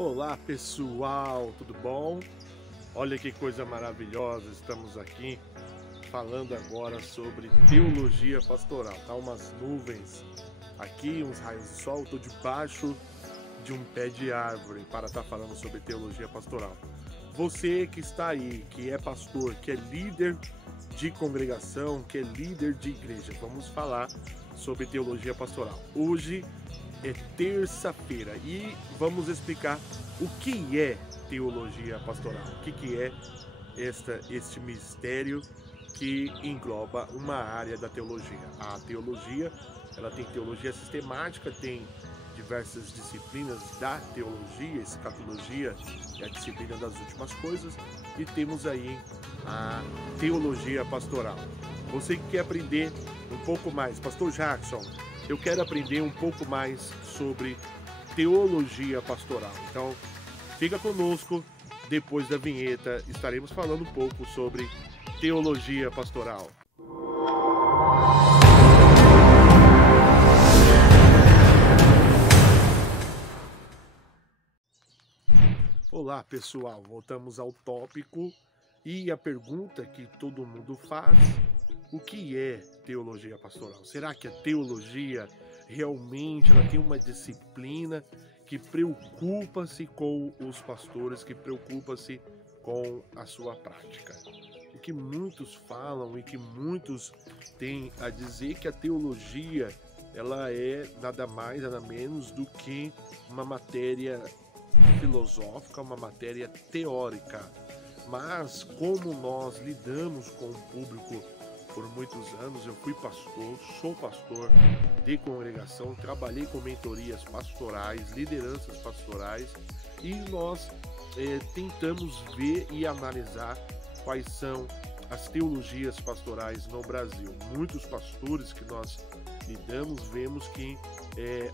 Olá pessoal, tudo bom? Olha que coisa maravilhosa, estamos aqui falando agora sobre teologia pastoral. Tá umas nuvens aqui, uns raios de sol, estou debaixo de um pé de árvore para estar falando sobre teologia pastoral. Você que está aí, que é pastor, que é líder de congregação, que é líder de igreja, vamos falar sobre teologia pastoral. Hoje é terça-feira e vamos explicar o que é teologia pastoral, o que é este mistério que engloba uma área da teologia. A teologia, ela tem teologia sistemática, tem diversas disciplinas da teologia, escatologia é a disciplina das últimas coisas, e temos aí a teologia pastoral. Você que quer aprender um pouco mais, Pastor Jackson, eu quero aprender um pouco mais sobre teologia pastoral. Então, fica conosco, depois da vinheta estaremos falando um pouco sobre teologia pastoral. Olá pessoal, voltamos ao tópico e a pergunta que todo mundo faz: o que é teologia pastoral? Será que a teologia realmente ela tem uma disciplina que preocupa-se com os pastores, que preocupa-se com a sua prática? O que muitos falam e que muitos têm a dizer que a teologia ela é nada mais, nada menos do que uma matéria filosófica, uma matéria teórica. Mas como nós lidamos com o público por muitos anos, eu fui pastor, sou pastor de congregação, trabalhei com mentorias pastorais, lideranças pastorais, e nós tentamos ver e analisar quais são as teologias pastorais no Brasil. Muitos pastores que nós lidamos, vemos que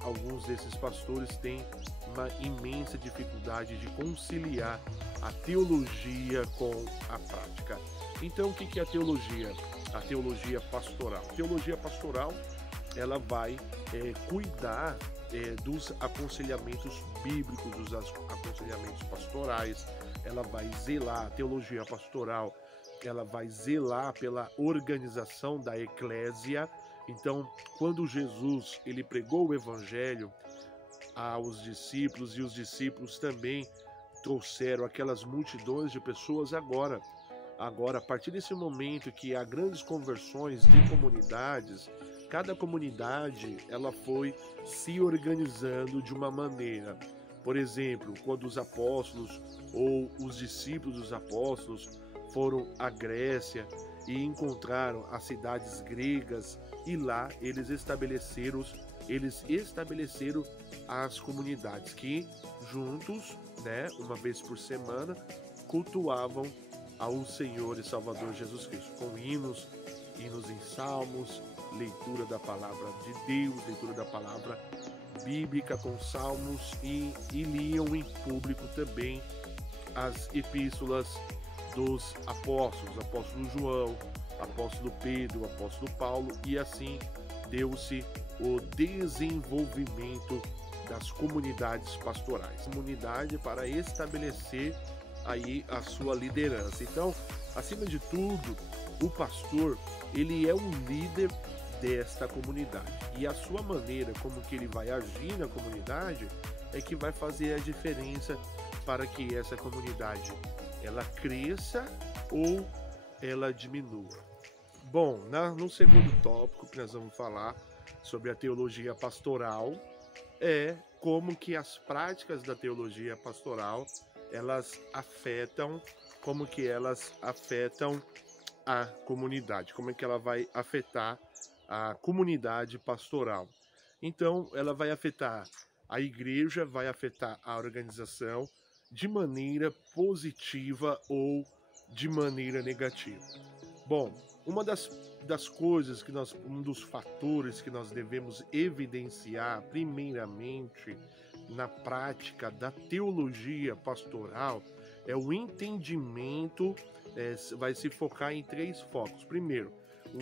alguns desses pastores têm uma imensa dificuldade de conciliar a teologia com a prática. Então, o que é a teologia? A teologia pastoral. A teologia pastoral, ela vai cuidar dos aconselhamentos bíblicos, dos aconselhamentos pastorais, ela vai zelar, a teologia pastoral, ela vai zelar pela organização da eclésia. Então, quando Jesus ele pregou o evangelho aos discípulos, e os discípulos também trouxeram aquelas multidões de pessoas, agora, a partir desse momento que há grandes conversões de comunidades, cada comunidade ela foi se organizando de uma maneira. Por exemplo, quando os apóstolos ou os discípulos dos apóstolos foram à Grécia e encontraram as cidades gregas, e lá eles estabeleceram as comunidades que juntos, uma vez por semana, cultuavam ao Senhor e Salvador Jesus Cristo, com hinos em salmos, leitura da palavra de Deus, leitura da palavra bíblica com salmos, e liam em público também as epístolas dos apóstolos, apóstolo João, apóstolo Pedro, apóstolo Paulo, e assim deu-se o desenvolvimento das comunidades pastorais. Comunidade para estabelecer aí a sua liderança. Então, acima de tudo, o pastor, ele é um líder desta comunidade. E a sua maneira como que ele vai agir na comunidade é que vai fazer a diferença para que essa comunidade ela cresça ou ela diminua. Bom, no segundo tópico que nós vamos falar sobre a teologia pastoral é como que as práticas da teologia pastoral elas afetam a comunidade, como é que ela vai afetar a comunidade pastoral. Então, ela vai afetar a igreja, vai afetar a organização de maneira positiva ou de maneira negativa. Bom, uma das coisas que um dos fatores que nós devemos evidenciar primeiramente na prática da teologia pastoral é o entendimento, vai se focar em 3 focos. Primeiro,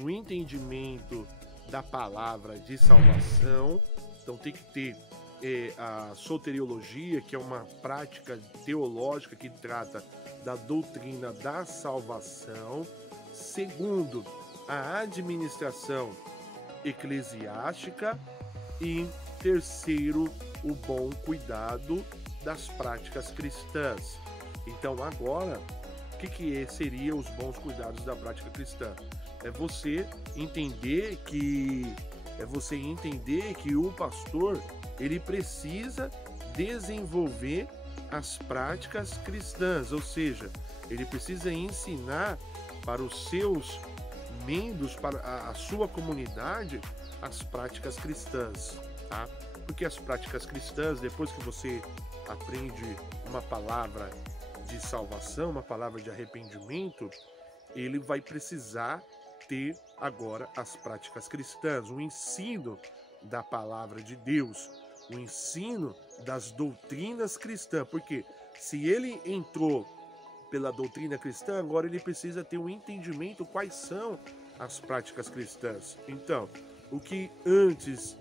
o entendimento da palavra de salvação, então tem que ter a soteriologia, que é uma prática teológica que trata da doutrina da salvação. Segundo, a administração eclesiástica. E terceiro, o bom cuidado das práticas cristãs. Então agora, o que seriam os bons cuidados da prática cristã? É você entender que o pastor ele precisa desenvolver as práticas cristãs, ou seja, ele precisa ensinar para os seus membros, para a sua comunidade, as práticas cristãs, tá? Porque as práticas cristãs, depois que você aprende uma palavra de salvação, uma palavra de arrependimento, ele vai precisar ter agora as práticas cristãs, o ensino da palavra de Deus, o ensino das doutrinas cristãs, porque se ele entrou pela doutrina cristã, agora ele precisa ter um entendimento quais são as práticas cristãs. Então, o que antes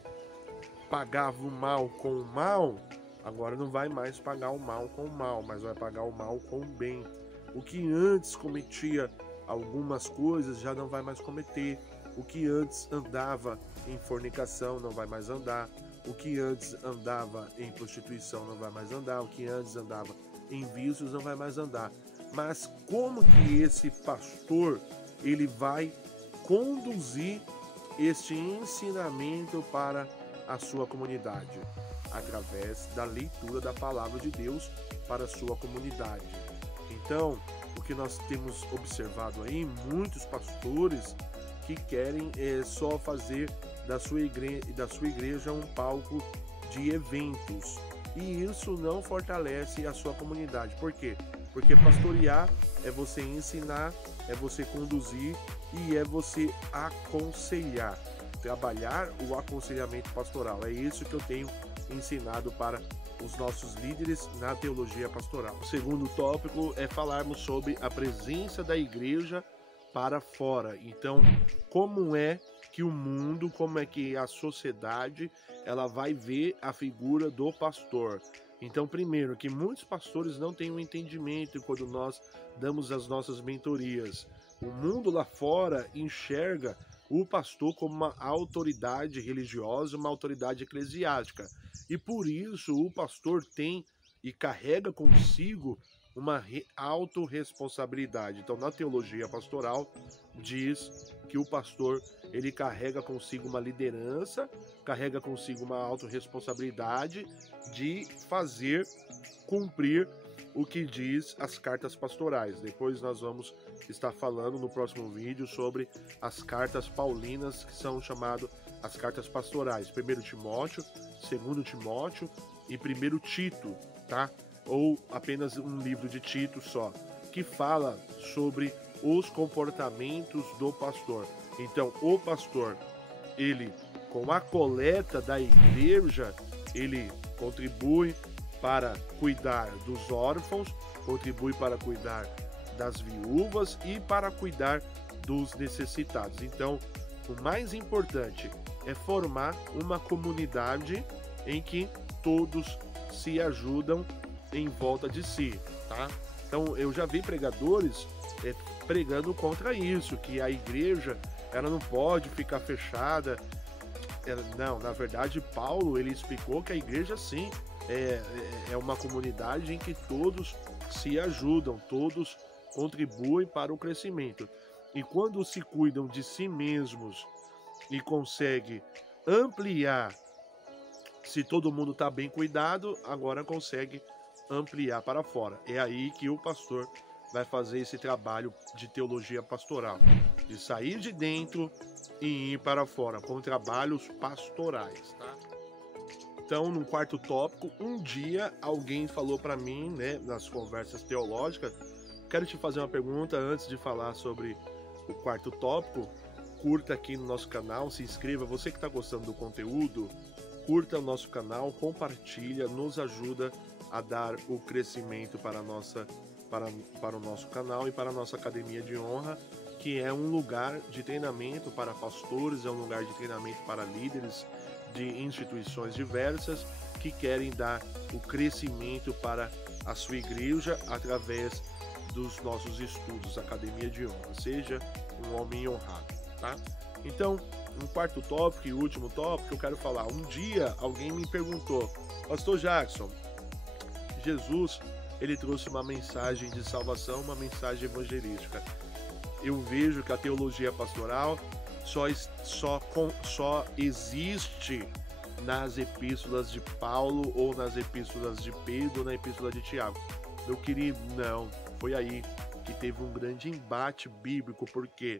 pagava o mal com o mal, agora não vai mais pagar o mal com o mal, mas vai pagar o mal com o bem. O que antes cometia algumas coisas já não vai mais cometer. O que antes andava em fornicação não vai mais andar. O que antes andava em prostituição não vai mais andar. O que antes andava em vícios não vai mais andar. Mas como que esse pastor ele vai conduzir este ensinamento para a sua comunidade? Através da leitura da palavra de Deus para a sua comunidade. Então, o que nós temos observado aí, muitos pastores que querem só fazer da sua igreja um palco de eventos. E isso não fortalece a sua comunidade. Por quê? Porque pastorear é você ensinar, é você conduzir e é você aconselhar. Trabalhar o aconselhamento pastoral. É isso que eu tenho ensinado para os nossos líderes na teologia pastoral. O segundo tópico é falarmos sobre a presença da igreja para fora. Então, como é que o mundo, como é que a sociedade, ela vai ver a figura do pastor? Então, primeiro, que muitos pastores não têm um entendimento quando nós damos as nossas mentorias. O mundo lá fora enxerga o pastor como uma autoridade religiosa, uma autoridade eclesiástica. E por isso o pastor tem e carrega consigo uma autorresponsabilidade. Então, na teologia pastoral, diz que o pastor ele carrega consigo uma liderança, carrega consigo uma autorresponsabilidade de fazer cumprir o que diz as cartas pastorais. Depois nós vamos estar falando no próximo vídeo sobre as cartas paulinas, que são chamadas as cartas pastorais. 1 Timóteo, 2 Timóteo e 1 Tito, tá? Ou apenas um livro de Tito só, que fala sobre os comportamentos do pastor. Então, o pastor, ele, com a coleta da igreja, ele contribui para cuidar dos órfãos, contribui para cuidar das viúvas e para cuidar dos necessitados. Então, o mais importante é formar uma comunidade em que todos se ajudam em volta de si, tá? Então, eu já vi pregadores pregando contra isso, que a igreja ela não pode ficar fechada. Não, na verdade, Paulo ele explicou que a igreja sim é uma comunidade em que todos se ajudam, todos contribuem para o crescimento. E quando se cuidam de si mesmos e consegue ampliar, se todo mundo está bem cuidado, agora consegue ampliar para fora. É aí que o pastor vai fazer esse trabalho de teologia pastoral, de sair de dentro e ir para fora, com trabalhos pastorais, tá? Então, no quarto tópico, um dia alguém falou para mim, né, nas conversas teológicas, quero te fazer uma pergunta antes de falar sobre o quarto tópico. Curta aqui no nosso canal, se inscreva, você que está gostando do conteúdo, curta o nosso canal, compartilha, nos ajuda a dar o crescimento para o nosso canal e para a nossa Academia de Honra, que é um lugar de treinamento para pastores, é um lugar de treinamento para líderes de instituições diversas, que querem dar o crescimento para a sua igreja através dos nossos estudos, Academia de Honra. Seja um homem honrado, tá? Então, um quarto tópico e último tópico, eu quero falar. Um dia alguém me perguntou: Pastor Jackson, Jesus, ele trouxe uma mensagem de salvação, uma mensagem evangelística. Eu vejo que a teologia pastoral só existe nas epístolas de Paulo, ou nas epístolas de Pedro, ou na epístola de Tiago. Meu querido, não. Foi aí que teve um grande embate bíblico, porque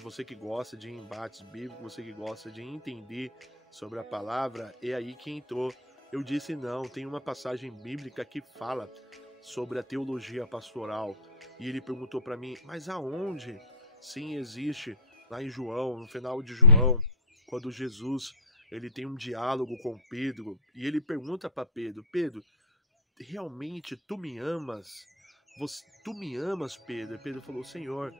você que gosta de embates bíblicos, você que gosta de entender sobre a palavra, é aí que entrou. Eu disse não, tem uma passagem bíblica que fala sobre a teologia pastoral. E ele perguntou para mim, mas aonde? Sim, existe lá em João, no final de João, quando Jesus ele tem um diálogo com Pedro, e ele pergunta para Pedro, Pedro, realmente tu me amas? Tu me amas, Pedro? E Pedro falou, Senhor,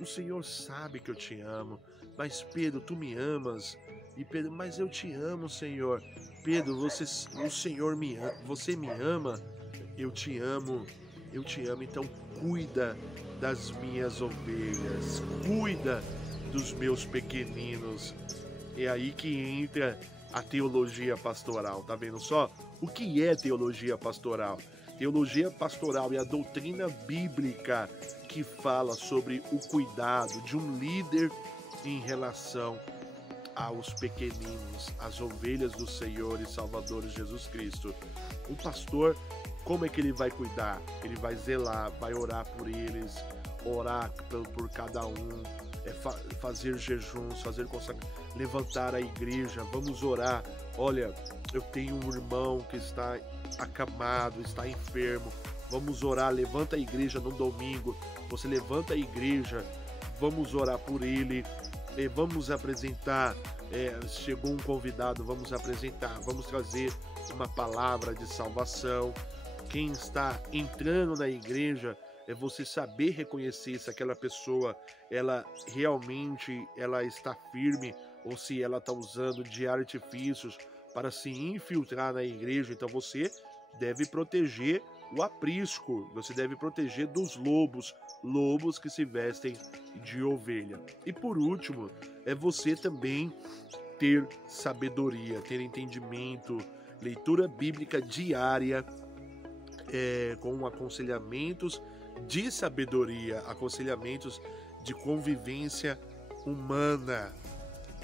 o Senhor sabe que eu te amo, mas Pedro, tu me amas? E Pedro, mas eu te amo, Senhor. Pedro, o Senhor você me ama? Eu te amo, então cuida das minhas ovelhas, cuida dos meus pequeninos. É aí que entra a teologia pastoral, tá vendo só? O que é teologia pastoral? Teologia pastoral é a doutrina bíblica que fala sobre o cuidado de um líder em relação aos pequeninos, às ovelhas do Senhor e Salvador Jesus Cristo. O pastor, como é que ele vai cuidar? Ele vai zelar, vai orar por eles, orar por cada um, fazer jejuns, fazer levantar a igreja, vamos orar. Olha, eu tenho um irmão que está acamado, está enfermo, vamos orar, levanta a igreja no domingo, você levanta a igreja, vamos orar por ele, vamos apresentar, chegou um convidado, vamos apresentar, vamos trazer uma palavra de salvação. Quem está entrando na igreja, é você saber reconhecer se aquela pessoa, ela realmente ela está firme, ou se ela está usando de artifícios para se infiltrar na igreja. Então você deve proteger o aprisco, você deve proteger dos lobos que se vestem de ovelha. E por último, é você também ter sabedoria, ter entendimento, leitura bíblica diária, com aconselhamentos de sabedoria, aconselhamentos de convivência humana.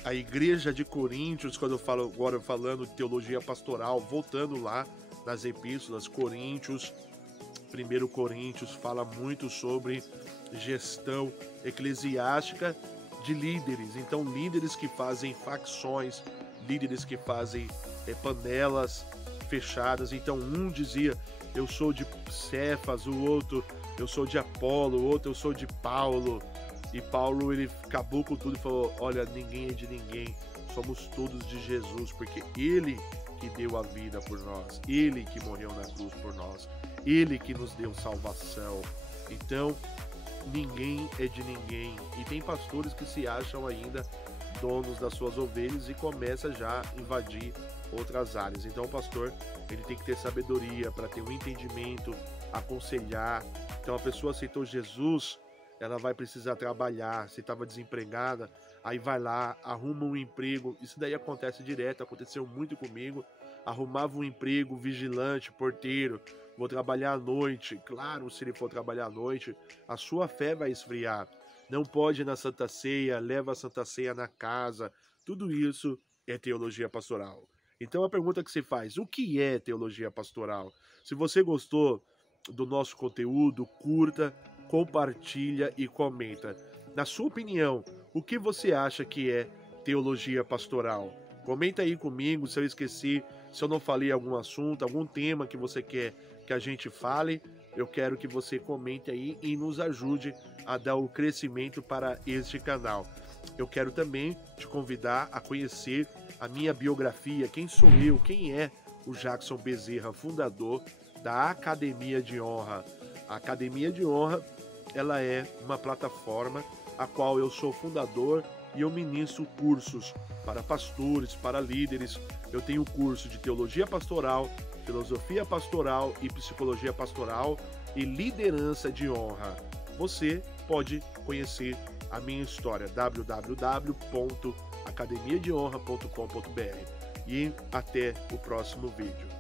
A igreja de Coríntios, quando eu falo agora falando de teologia pastoral, voltando lá nas epístolas, Coríntios, 1 Coríntios fala muito sobre gestão eclesiástica de líderes. Então, líderes que fazem facções, líderes que fazem panelas fechadas. Então, um dizia, eu sou de Cefas, o outro, eu sou de Apolo, o outro, eu sou de Paulo. E Paulo, ele acabou com tudo e falou, olha, ninguém é de ninguém, somos todos de Jesus, porque ele que deu a vida por nós, ele que morreu na cruz por nós, ele que nos deu salvação. Então, ninguém é de ninguém. E tem pastores que se acham ainda donos das suas ovelhas e começa já a invadir outras áreas. Então o pastor, ele tem que ter sabedoria para ter um entendimento, aconselhar. Então a pessoa aceitou Jesus, ela vai precisar trabalhar. Se estava desempregada, aí vai lá, arruma um emprego. Isso daí acontece direto, aconteceu muito comigo. Arrumava um emprego, vigilante, porteiro, vou trabalhar à noite. Claro, se ele for trabalhar à noite, a sua fé vai esfriar. Não pode ir na Santa Ceia, leva a Santa Ceia na casa. Tudo isso é teologia pastoral. Então a pergunta que se faz, o que é teologia pastoral? Se você gostou do nosso conteúdo, curta, compartilha e comenta. Na sua opinião, o que você acha que é teologia pastoral? Comenta aí comigo se eu esqueci, se eu não falei algum assunto, algum tema que você quer que a gente fale. Eu quero que você comente aí e nos ajude a dar o crescimento para este canal. Eu quero também te convidar a conhecer a minha biografia, quem sou eu, quem é o Jackson Bezerra, fundador da Academia de Honra. A Academia de Honra, ela é uma plataforma a qual eu sou fundador e eu ministro cursos para pastores, para líderes. Eu tenho curso de teologia pastoral, filosofia pastoral e psicologia pastoral e liderança de honra. Você pode conhecer a minha história, www.academiadehonra.com.br. E até o próximo vídeo.